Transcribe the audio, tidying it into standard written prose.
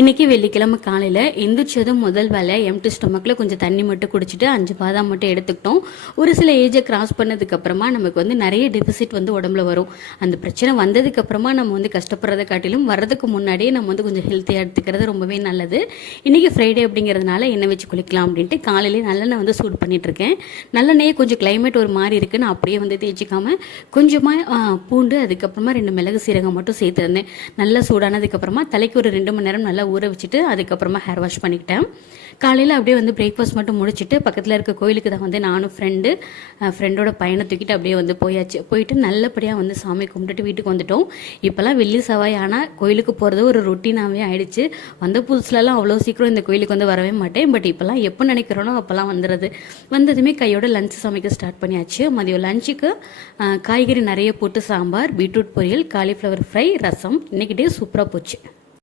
இன்றைக்கி வெள்ளிக்கிழமை காலையில் எந்திரிச்சதும் முதல் வேலை எம்டி ஸ்டொமக்கில் கொஞ்சம் தண்ணி மட்டும் குடிச்சிட்டு 5 பாதாம் மட்டும் எடுத்துக்கிட்டோம். ஒரு சில ஏஜை கிராஸ் பண்ணதுக்கப்புறமா நமக்கு நிறைய டெபிசிட் உடம்புல வரும். அந்த பிரச்சனை வந்ததுக்கப்புறமா நம்ம கஷ்டப்படுறதை காட்டிலும் வர்றதுக்கு முன்னாடியே நம்ம கொஞ்சம் ஹெல்த்தியாக எடுத்துக்கிறது ரொம்பவே நல்லது. இன்றைக்கி ஃப்ரைடே அப்படிங்கிறதுனால எண்ணெய் வச்சு குளிக்கலாம் அப்படின்ட்டு காலையிலே நல்லெண்ணெய் சூடு பண்ணிகிட்ருக்கேன். நல்லெண்ணெயே கொஞ்சம் கிளைமேட் ஒரு மாதிரி இருக்குன்னு அப்படியே தேய்ச்சிக்காமல் கொஞ்சமாக பூண்டு, அதுக்கப்புறமா 2 மிளகு சீரகம் மட்டும் சேர்த்துருந்தேன். நல்லா சூடானதுக்கப்புறமா தலைக்கு ஒரு 2 மணி நேரம் நல்லா ஊற வச்சுட்டு அதுக்கப்புறமா ஹேர் வாஷ் பண்ணிக்கிட்டேன். காலையில் அப்படியே பிரேக்ஃபாஸ்ட் மட்டும் முடிச்சுட்டு பக்கத்தில் இருக்க கோயிலுக்கு தான் நானும் ஃப்ரெண்டோட பையனை தூக்கிட்டு அப்படியே போயாச்சு. போயிட்டு நல்லபடியாக சாமி கும்பிட்டுட்டு வீட்டுக்கு வந்துட்டோம். இப்போல்லாம் வெள்ளி செவ்வாய் ஆனால் கோயிலுக்கு போகிறது ஒரு ரொட்டீனாகவே ஆயிடுச்சு. வந்த புதுசுலலாம் அவ்வளோ சீக்கிரம் இந்த கோயிலுக்கு வரவே மாட்டேன். பட் இப்போல்லாம் எப்போ நினைக்கிறோனோ அப்போல்லாம் வந்ததுமே கையோட லஞ்ச் சமைக்க ஸ்டார்ட் பண்ணியாச்சு. மதியம் லஞ்சுக்கு காய்கறி நிறைய போட்டு சாம்பார், பீட்ரூட் பொரியல், காலிஃப்ளவர் ஃப்ரை, ரசம். இன்றைக்கி டே சூப்பராக போச்சு.